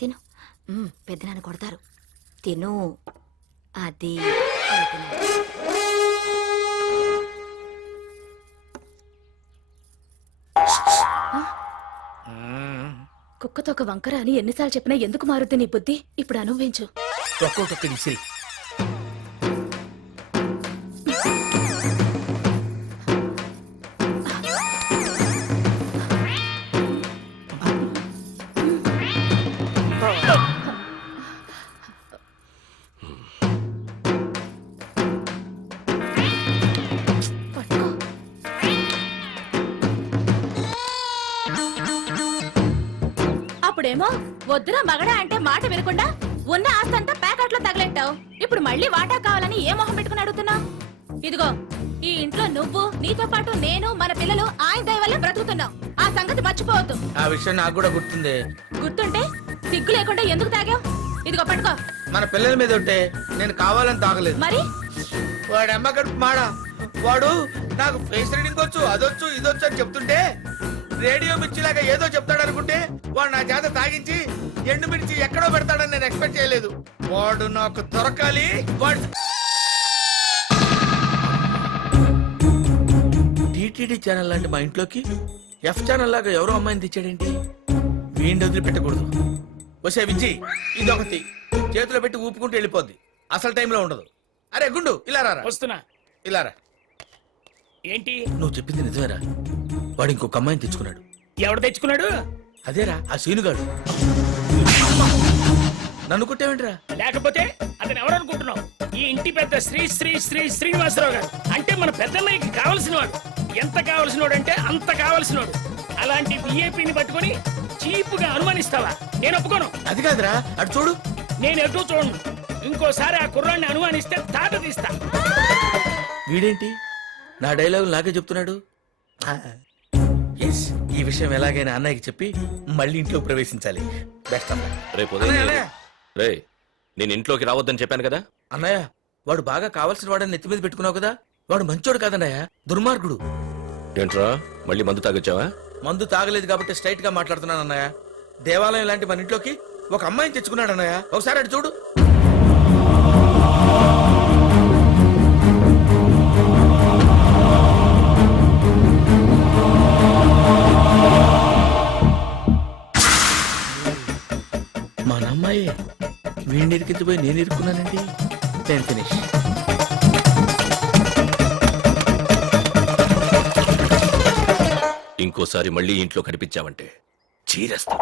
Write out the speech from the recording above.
తిను. పెద్దనాన్న కొడతారు. తిను. అది కుక్కతో ఒక వంకర అని ఎన్నిసార్లు చెప్పినా ఎందుకు మారుద్ది నీ బుద్ధి? ఇప్పుడు అనుభవించు. అప్పుడేమో వద్దురా మగడా అంటే మాట వినకుండా ఉన్న ఆస్తంతా ప్యాకెట్లో తగలెట్టావు. ఇప్పుడు మళ్ళీ వాటా కావాలని ఏ మొహం పెట్టుకుని అడుగుతున్నావు? ఇదిగో, ఈ ఇంట్లో నువ్వు, నీతో పాటు నేను, మన పిల్లలు ఆయన దయ వల్ల బ్రతుకుతున్నావు. ఆ సంగతి మర్చిపోవద్దు. ఆ విషయం నాకు కూడా గుర్తుంది. గుర్తుంటే సిగ్గు లేకుండా ఎందుకు తాగావు? ఇదిగో పట్టుకో. మన పిల్లల మీద ఉంటే నేను కావాలని తాగలేదు. మరి వాడు అమ్మ కడుపు మాడ. వాడు నాకు ఫేస్ రీడింగ్ వచ్చు, అదొచ్చు, ఇదొచ్చు అని చెప్తుంటే రేడియో మిర్చిలాగా ఏదో చెప్తాడు అనుకుంటే వాడు నా చేత తాగించి ఎండు మిర్చి ఎక్కడో పెడతాడని నేను ఎక్స్పెక్ట్ చేయలేదు. వాడు నాకు దొరకాలి. వాడు టీటీడీ ఛానల్ లాంటి మా ఇంట్లోకి ఎఫ్ ఛానల్ లాగా ఎవరో అమ్మాయిని తెచ్చాడేంటి? వీడిని వదిలిపెట్టకూడదు. వసే విజ్జి, ఇదొకటి చేతిలో పెట్టి ఊపుకుంటూ వెళ్ళిపోద్ది. అసలు టైంలో ఉండదు. అరే గుండు, ఇలా రారా. వస్తున్నా. ఇలా రా. ఏంటి నువ్వు చెప్పింది నిజమేరా? వాడు ఇంకొక అమ్మాయిని తెచ్చుకున్నాడు. ఎవడు తెచ్చుకున్నాడు? అదేరా ఆ సీనుగాడు. నన్ను కుట్టేవేంట్రా? లేకపోతే అతను ఎవరు అనుకుంటున్నావు? ఈ ఇంటి పెద్ద శ్రీ శ్రీ శ్రీ శ్రీనివాసరావు గారు. అంటే మన పెద్దన్నయ్యకి కావలసిన వాడు. ఎంత కావలసిన వాడు అంటే అంత కావలసిన వాడు. అలాంటి విఐపిని పట్టుకొని చీప్ గా అనుమానిస్తావా? నేను ఒప్పుకోను. అది కాదురా, అటు చూడు. నేను ఎటు చూడను. ఇంకోసారి ఆ కుర్రాన్ని అనుమానిస్తే తాట తీస్తా. వీడేంటి నా డైలాగు నాకే చెప్తున్నాడు? ఈ విషయం ఎలాగైనా అన్నయ్యకి చెప్పి మళ్ళీ ఇంట్లో ప్రవేశించాలి. బెస్ట్ అన్నయ్య. రేపు నేను ఇంట్లోకి రావద్దని చెప్పాను కదా అన్నయ్య. వాడు బాగా కావాల్సిన వాడని నెత్తి మీద పెట్టుకున్నావు కదా. వాడు మంచోడు కాదన్నయ్య, దుర్మార్గుడు. ఏంట్రా మళ్ళీ మందు తాగొచ్చావా? మందు తాగలేదు కాబట్టి స్ట్రైట్ గా మాట్లాడుతున్నాను అన్నయ్య. దేవాలయం లాంటి మన ఇంట్లోకి ఒక అమ్మాయిని తెచ్చుకున్నాడు అన్నయ్య. ఒకసారి అటు చూడు. మన అమ్మాయి. వీడిని ఇరికించిపోయి నేను ఇరుక్కున్నానండి. నేను ఫినిష్. ఇంకోసారి మళ్ళీ ఇంట్లో కనిపించావంటే చీరేస్తా.